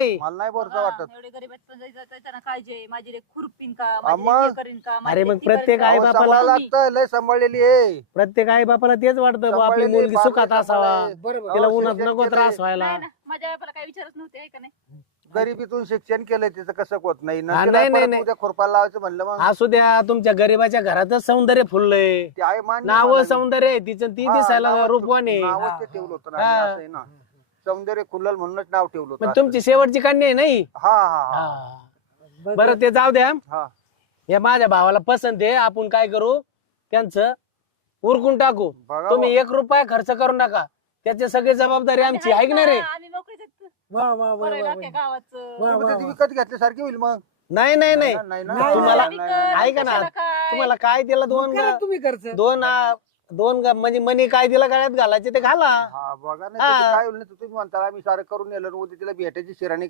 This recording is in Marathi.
मला नाही भरोसा वाटत. एवढे गरीबाचं त्यांना काळजी आहे. माझी लेक खुरपीन का, मग? माझी लेक करीन का, माझी अरे लेक मग ती करीन प्रत्येक का? आई अहो, बापाला सांभाळायला लागतं, लय सांभाळलेली आहे. प्रत्येक आई बापाला तेच वाटतं बुवा, आपली सांभाळलेली, मुलगी फार सुखात लय असावा, सांभाळलेली. बरोबर तिला अहो, उन्हात शिक्षण नको केलंय. त्रास व्हायला. नाही ना, माझ्या बापाला काही विचारच नव्हते आहे का नाही. गरिबीतून शिक्षण केलंय तिचं कसं होत नाही हा, नाही, नाही. उद्या खुरपायला लावायचं म्हणलं मग असू द्या, तुमच्या गरीबाच्या घरातच सौंदर्य फुललंय, ते आहे मान्य नाव मला. सौंदर्य आहे तिचं, ती हा, दिसायला नावात- रूपवान आहे. नावात ते ठेवलं होतं ना, हा. असं आहे ना. सौंदर्य खुलल म्हणूनच नाव ठेवलं होतं मग असं. तुमची शेवटची कन्या आहे नाही. हा हा हा हा. बरं ते जाऊ द्या. हा हे माझ्या भावाला पसंत आहे, आपण काय करू, त्यांचं उरकून टाकू. बघा तुम्ही 1 रुपया खर्च करू नका, त्याची सगळी जबाबदारी आमची. ऐकणार आहे? आम्ही मोकळेच आहेत. वा वा वा बरं आहे वा अख्ख्या गावाचं. वा. मग ते विकत घेतल्यासारखी होईल मग. नाही नाही नाही, नाही ना. नाही, तुम्हाला नाही, नाही. ऐका ना, कशाला काय? तुम्हाला काय दिला मग करा तुम्ही खर्च. म्हणजे मनी काय दिला गळ्यात घालायचे ते घाला. हा बघा हा. नाही काय होईल नाही, तुम्ही म्हणता आम्ही सारं करून नेलं, उद्या तिला भेटायची शिराणी